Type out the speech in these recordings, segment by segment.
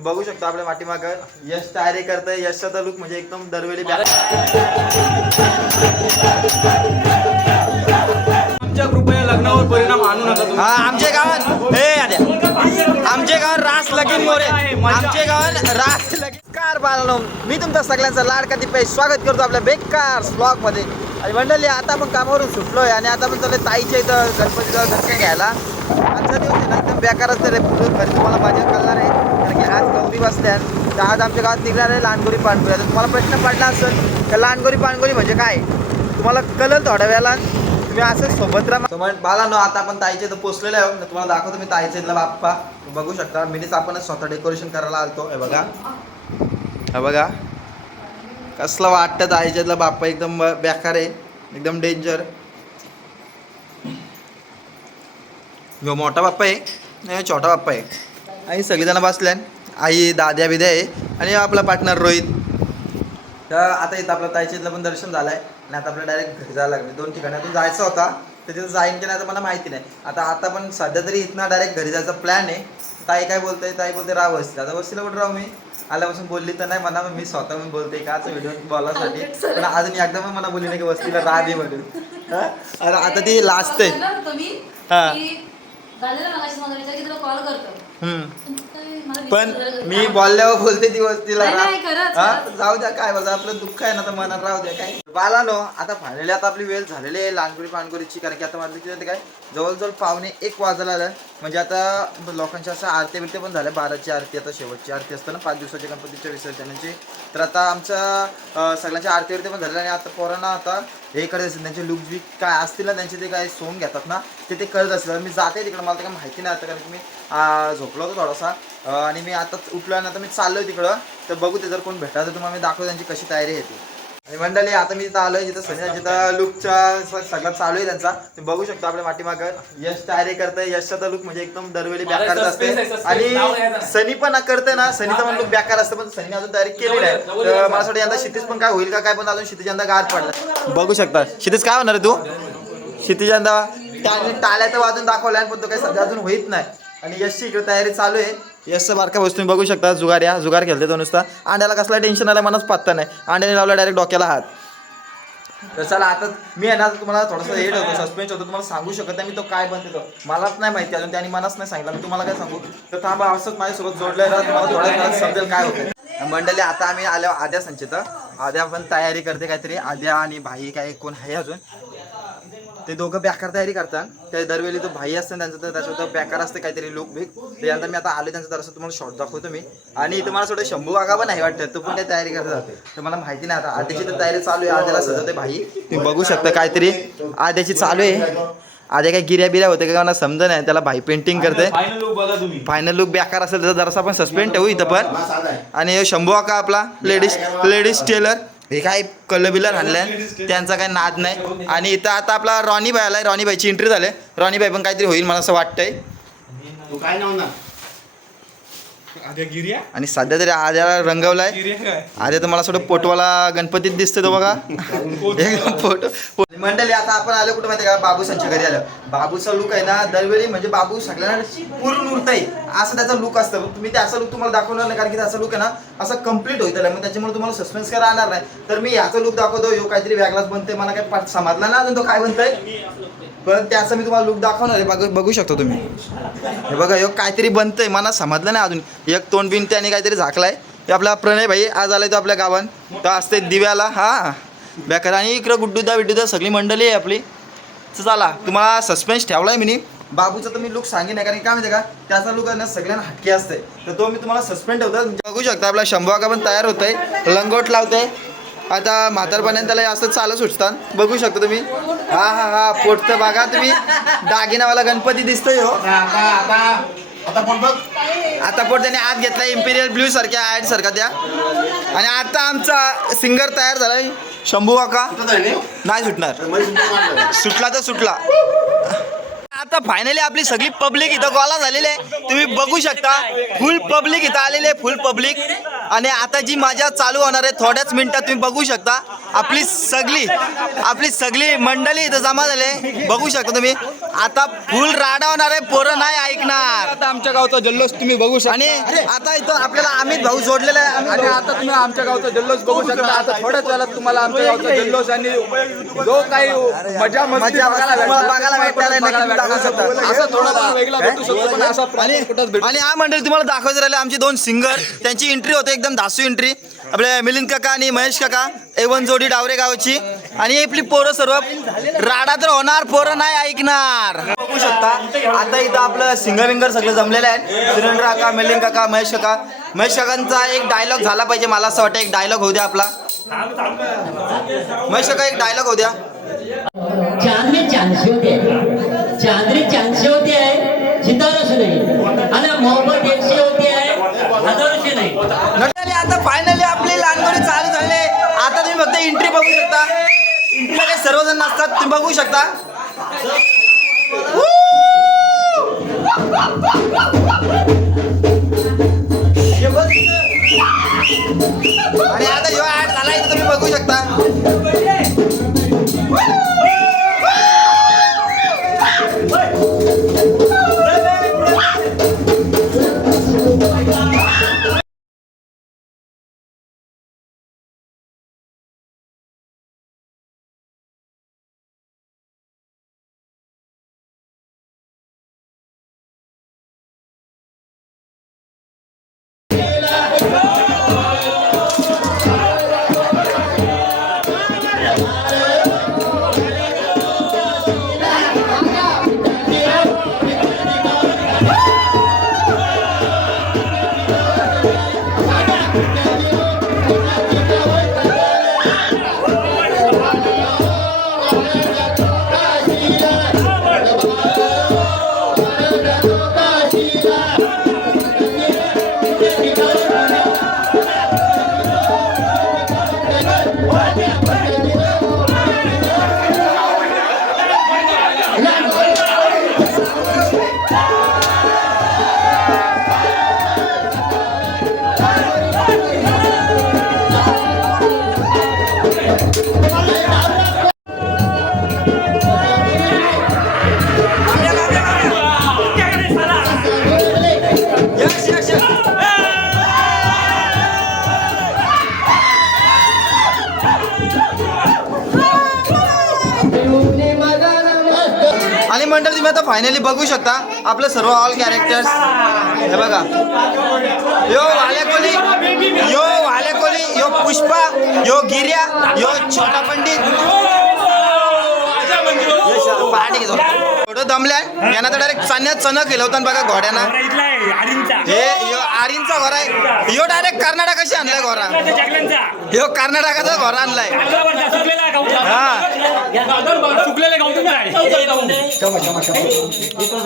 तुम्ही बघू शकता आपल्या पाठीमागं यश तयारी करतंय. यशचा लुक म्हणजे एकदम दरवेळी आमच्या कृपया लग्नावर परिणाम आणू नका तुम्ही. हा आमच्या गावात आमच्या गावात रास लगीन मोरे आमच्या गावात रास लगीन कार बाळांनो, मी तुमचा सगळ्यांचा लाडका दीपेश स्वागत करतो आपल्या बेकार ब्लॉग मध्ये. आणि मंडळी आता आपण कामावरून सुटलोय आणि आता आपण चाललोय ताईच्या इथं गणपतीचं दर्शन घ्यायला. आजचा दिवस आहे ना एकदम बेकार असतं रे, घरी तुम्हाला मजा करणार आहे कारण की आज गौरी बसल्या. तर आज आमच्या गावात निघणार आहे लहानगोरी पाणगोरी. आता तुम्हाला प्रश्न पडला असेल तर लहानगोरी पाणगोरी म्हणजे काय, तुम्हाला कळलं थोड्या वेळेला. तुम्ही असं सोबत राहा. बाळांनो आता आपण ताईच्या इथं पोचलेलो आहे. तुम्हाला दाखवतो मी ताईच्या इथला बाप्पा. बघू शकता मीच आपणच स्वतः डेकोरेशन करायला आलतो. हे बघा, हे बघा कसला वाटतं ताईच्या इथला बाप्पा. एकदम बेकार आहे, एकदम डेंजर. जो मोठा बाप्पा आहे नाही छोटा बाप्पा आहे. आणि सगळीजण बसल्या, आई दाद्या बिद्या आहे आणि आपला पार्टनर रोहित. तर आता इथं आपलं ताईच्या इथलं पण दर्शन झालं आहे आणि आता आपल्याला डायरेक्ट घरी जायला लागले. 2 ठिकाणातून जायचं होता तर तिथं जाईन की नाही तर मला माहिती नाही. आता पण सध्या तरी इथनं डायरेक्ट घरी जायचा प्लॅन आहे. ताई काय बोलते, ताई बोलते राह वस्तीला. आता वस्तीला कुठं राहू मी, आल्यापासून बोलली तर नाही म्हणा, मी स्वतः मी बोलते काच व्हिडिओ बोलासाठी. पण अजून एकदा पण मला बोलली नाही की वस्तीला राह दे म्हणून. आता ती लास्ट आहे. पण मी बोलल्यावर बोलते ती वस्तीला जाऊ द्या, काय बघा आपलं दुःख आहे ना तर मनात राहू द्या. काय बालानो आता फायनली आता आपली वेळ झालेली आहे लहानगुरी पाणगुरीची. कारण की आता माझं किती काय जवळजवळ 1:15 वाजायला आलं. म्हणजे आता लोकांच्या असं आरती बिरते पण झाल्या. 12ची आरती आता शेवटची आरती असतं ना 5 दिवसाच्या गणपतीच्या विसर्जनाची. तर आता आमच्या सगळ्यांच्या आरती बिरते पण झाल्या. आणि आता पोरांना आता हे करत असेल त्यांचे लुक बी काय असतील ना त्यांचे, ते काय सोंग घेतात ना ते करत असतील. मी जाते तिकडं, मला तर काय माहिती नाही आता कारण की मी झोपलो होतो थोडासा. आणि मी आता उठलो आणि आता मी चाललोय तिकडं. तर बघू ते जर कोण भेटला तर तुम्हाला मी दाखवतो त्यांची कशी तयारी आहे ती. आणि मंडळी आता मी तिथं आलोय जिथं सनी जिथं लुकच्या सगळं चालू आहे त्यांचा. तुम्ही बघू शकता आपल्या पाठीमागं यश तयारी करतंय. यशचा लुक म्हणजे एकदम दरवेळी बेकार असते आणि सनी पण करतंय ना, सनीचा पण लुक बेकार असतं. पण सनीने अजून तयारी केली नाही. तर मला वाटतं यंदा क्षितिज पण काय होईल का काय, पण अजून क्षितिज यंदा गार पडला. बघू शकता क्षितिज काय होणार आहे तू. क्षितिज यंदा त्याने टाळ्या तर वाजून दाखवल्या पण तो काही सध्या अजून होईत नाही. आणि यशची इकडे तयारी चालू आहे. यशचं बारका वस्तू तुम्ही बघू शकता. जुगार खेळते तो नुसता. अंड्याला कसला टेन्शन आला मनाच पत्ता नाही. अंड्याने लावला डायरेक्ट डोक्याला हात. तर चला आता मी आहे ना तुम्हाला थोडंसं हे होतो सस्पेन्स होतो, तुम्हाला सांगू शकत नाही मी तो काय बनते. तो मलाच नाही माहिती अजून, त्याने मलाच नाही सांगितलं. मी तुम्हाला काय सांगू. तर थांबा असंच माझ्यासोबत जोडलंय ना, तुम्हाला थोड्या वेळात समजेल काय होतं. मंडळी आता आम्ही आलो आद्या संचित. आद्या पण तयारी करते काहीतरी. आद्या आणि भाई काय कोण आहे अजून, ते दोघं बेकार तयारी करतात. त्या दरवेळी तो भाई असतं त्यांचं, तर त्याच्यावर बेकार असते काहीतरी लुक बिक. त्यानंतर मी आता आलो त्यांचं जरासं तुम्हाला शॉर्ट दाखवतो मी. आणि तुम्हाला थोडं शंभू काका पण आहे वाटतं, तो पण काही तयारी करतात. तर मला माहिती नाही आता. आद्याची तर तयारी चालू आहे. आद्याला सजवते भाई. तुम्ही बघू शकता काहीतरी आद्याची चालू आहे. आद्या काही गिऱ्या होते का मला समजा नाही. त्याला भाई पेंटिंग करते. फायनल लुक बेकार असेल तर जरासा आपण सस्पेंड ठेवू इथं पण. आणि शंभू काका आपला लेडीज टेलर, हे काय कलबिलर आणलंय त्यांचा काही नाद नाही. आणि इथं आता आपला रॉनी भाई आलाय. रॉनी भाईची एंट्री झाली. रॉनी भाई पण काहीतरी होईल मला असं वाटतंय. आणि सध्या तरी आद्याला रंगवलाय. आद्या तर मला थोडं पोटवाला गणपतीत दिसतोय तो बघा. एकदम फोटो. मंडळी आता आपण आलो कुठं माहिती का, बाबूसांच्या घरी आलो. बाबूचा लुक आहे ना दरवेळी म्हणजे बाबू सगळ्यांना पूर्ण उरताय असं त्याचा लुक असतं. तुम्ही त्याचा लुक तुम्हाला दाखवणार नाही कारण की त्याचा लुक आहे ना असं कम्प्लीट होईल. मग त्याच्यामुळे तुम्हाला सस्पेन्स काय राहणार नाही. तर मी याचा लुक दाखवतो. यो काहीतरी वेगळाच बनतोय. मला काय समजला ना अजून तो काय बनतोय, पण त्याचा मी तुम्हाला लुक दाखवणार आहे. बघू शकतो तुम्ही. हे बघा यो काहीतरी बनतंय, मला समजलं नाही अजून. एक तोंड बिन त्याने काहीतरी झाकलाय. हे आपला प्रणय भाई आज आलाय तो आपल्या गावात. तो असते दिव्याला हा बेकार. आणि इकडं गुड्डूदा सगळी मंडळी आहे आपली. चला तुम्हाला सस्पेन्स ठेवलाय मी. बाबूचा तर मी लुक सांगेन नाही कारण काय माहिती का त्याचा लुक ना सगळ्यांना हटके असते. तर तो मी तुम्हाला सस्पेंड ठेवतो. बघू शकता आपला शंभू काका पण तयार होतोय. लंगोट लावतोय. आता म्हातारपणाने त्याला असं चालत सुटतात. बघू शकता तुम्ही. हा पोटचं बघा तुम्ही. दागिनावाला गणपती दिसतोय हो. आता पोट त्याने आत घेतला इम्पिरियल ब्ल्यू सारख्या ॲड सारखा त्या. आणि आता आमचा सिंगर तयार झालाय शंभू काका. नाही सुटणार, सुटला तर सुटला. आता फायनली आपली सगळी पब्लिक इथं गोळा झालेली आहे. तुम्ही बघू शकता फुल पब्लिक इथं आलेली आहे, फुल पब्लिक. आणि आता जी मजा चालू होणार आहे थोड्याच मिनिटात तुम्ही बघू शकता. आपली सगळी मंडळी इथं जमा झाले बघू शकता तुम्ही. आता फुल राडा होणार आहे, पोरं नाही ऐकणार. आता आमच्या गावचा जल्लोष तुम्ही बघू शकता. आणि आता इथं आपल्याला अमित भाऊ जोडलेला आहे. आणि आता तुम्ही आमच्या गावचा जल्लोष बघू शकता. आता थोड्याच वेळात तुम्हाला आमच्या गावचा जल्लोष आणि जो काही मजा मस्ती बघायला भेटणार आहे. नक्की दाखवू शकता. असा थोडासा वेगळा भेटू शकतो पण असा कुठंच भेटू. आणि हा मंडळी तुम्हाला दाखवायचं राहिले आमचे 2 सिंगर. त्यांची एंट्री होते एकदम धासू एंट्री. आपले मिलिंद काका आणि महेश काका A1 जोडी डावरे गावची. आणि आपली पोरं सर्व राडा तर होणार, पोरं नाही ऐकणार. बघू शकता आता इथं आपलं सिंगर विंगर सगळे जमलेले आहेत. सुरेंद्र काका, मिलिंद काका, महेश काका. महेश काकांचा एक डायलॉग झाला पाहिजे. मला असं वाटतं एक डायलॉग होऊ द्या आपला. महेश काका एक डायलॉग होऊ द्या. चांद में चांदसे होते हैं, चांदनी चांदसे होते हैं, सितारों से नहीं. आणि मोहब्बत एकशे होते आहे, हजारों से नाही. नटाली आता फायनली आपली लहानपणी चालू झाले. आता तुम्ही फक्त एंट्री बघू शकता. एंट्रीमध्ये सर्वजण नसतात, तुम्ही बघू शकता. आणि आता जेव्हा ऍड झाला इथं तुम्ही बघू शकता. आणि मंडळ तुम्ही आता फायनली बघू शकता आपलं सर्व ऑल कॅरेक्टर्स. हे बघा, यो वाले कोली, यो पुष्पा, यो गिर्या, यो छोटा पंडित. थोडं दमल्या यांना तर डायरेक्ट चणक केलं होतं बघा घोड्यांना. हे यो आरींचा घोडा आहे. यो डायरेक्ट कर्नाटकाशी आणलाय घोडा. यो कर्नाटकाचा घोडा आणलाय.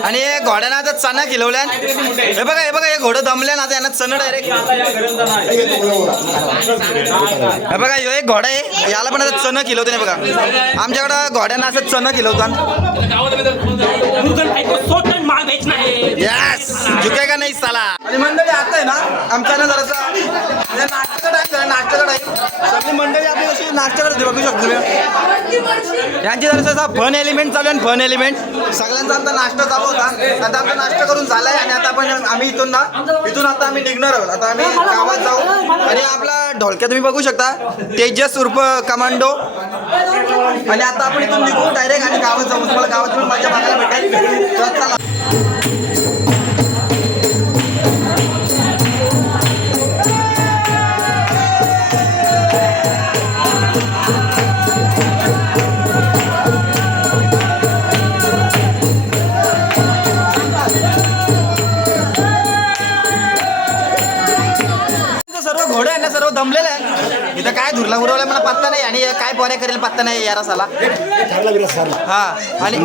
आणि हे घोड्यानं आता चणा खिलवल्या. हे बघा हे घोडं दमल्या ना आता यांना चण डायरेक्ट. हे बघा यो एक घोडा आहे, याला पण आता चण खिलवते. बघा आमच्याकडं घोड्यांना असं चण खिलवतात. यस झुकेगा नाही साला. आणि मंडळी आता आहे ना आमच्या ना जरासा नाश्त्याचा टाइम झाला. नाश्त्याचा टाइम सगळी मंडळी आपली कशी नाश्ता करते बघू शकतो तुम्ही. यांची जरासा फन एलिमेंट चालू आहे. फन एलिमेंट सगळ्यांचा आमचा नाश्ता चालू होता. आता आमचा नाश्ता करून झालाय आणि आता आम्ही इथून आता आम्ही निघणार आहोत. आता आम्ही गावात जाऊ. आणि आपला ढोलक्या तुम्ही बघू शकता तेजस उर्फ कमांडो. आणि आता आपण इथून निघू डायरेक्ट आणि गावात जाऊ. तुम्हाला गावात मजा बघायला भेटेल. तर चला. सर्व घोडे आहे ना सर्व दमलेले आहे. इथं काय धुरला उडवला मला पत्ता नाही. आणि काय पोऱ्या करेल पत्ता नाही या रसाला. हा आणि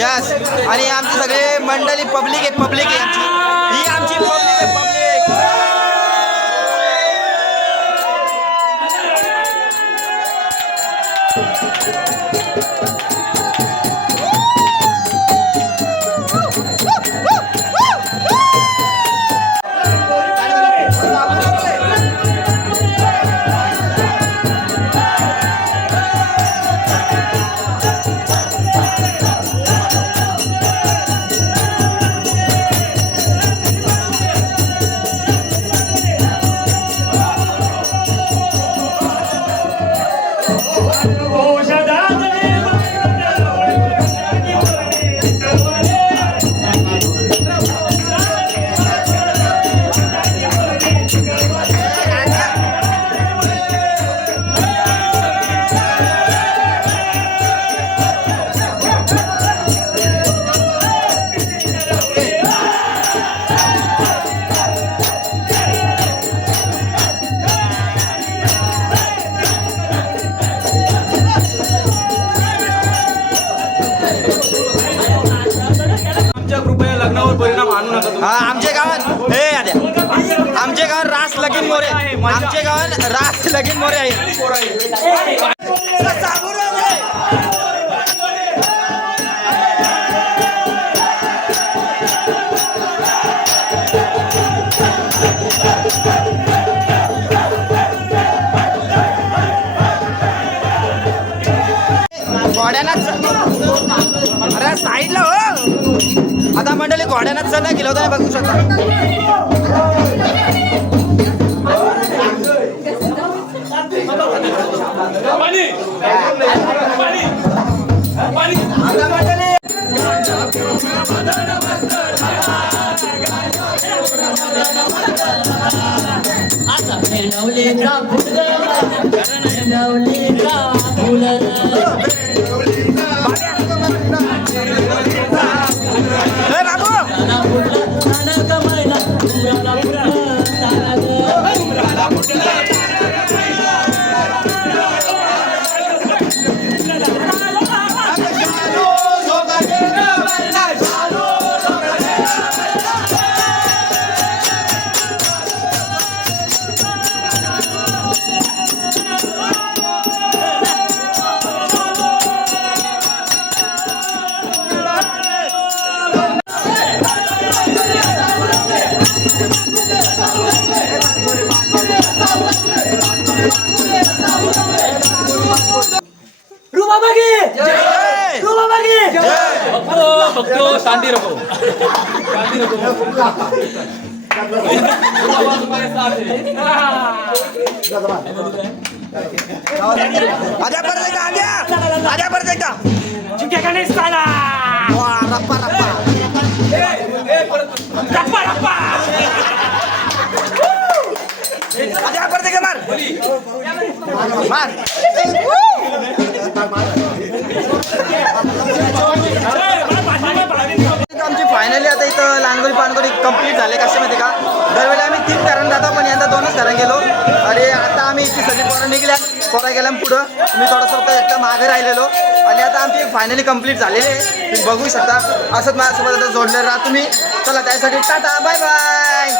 यस आणि आमचे सगळे मंडळी पब्लिक आहे. पब्लिक आहे ही आमची पब्लिक आहे. पब्लिक हा आमच्या गावात हे आद्या आमच्या गावात रास लगीन मोरे आमच्या गावात रास लगीन मोरे आहे अरे साईडला हो आता मंडळी घोड्यानं चण केलं होतं बघू शकता आता पेंडवले का फुलं पेंडवले का फुलं ताना फुटलं ताना कमायला उमराला फुटलं ताना बघतो शांती रखो शांती रखो आद्या परत एकदा आद्या परत एकदा चिक्या गणेश साला वा रप्पा रप्पा रप्पा रप्पा आद्या परत एकदा मार आमची फायनली आता इथं लांगोली पानगोली कंप्लीट झाले कसे माहिती का दरवेळी आम्ही 3 कारण जातो पण यंदा 2च कारण गेलो आणि आता आम्ही इथे सगळी पोरं निघल्या पोरा गेल्या पुढं मी थोडंसं फक्त एकटा मागे राहिलेलो आणि आता आमची फायनली कंप्लीट झालेली आहे तुम्ही बघू शकता असंच माझ्यासोबत आता जोडलेलं राहा तुम्ही चला त्यासाठी टाटा बाय बाय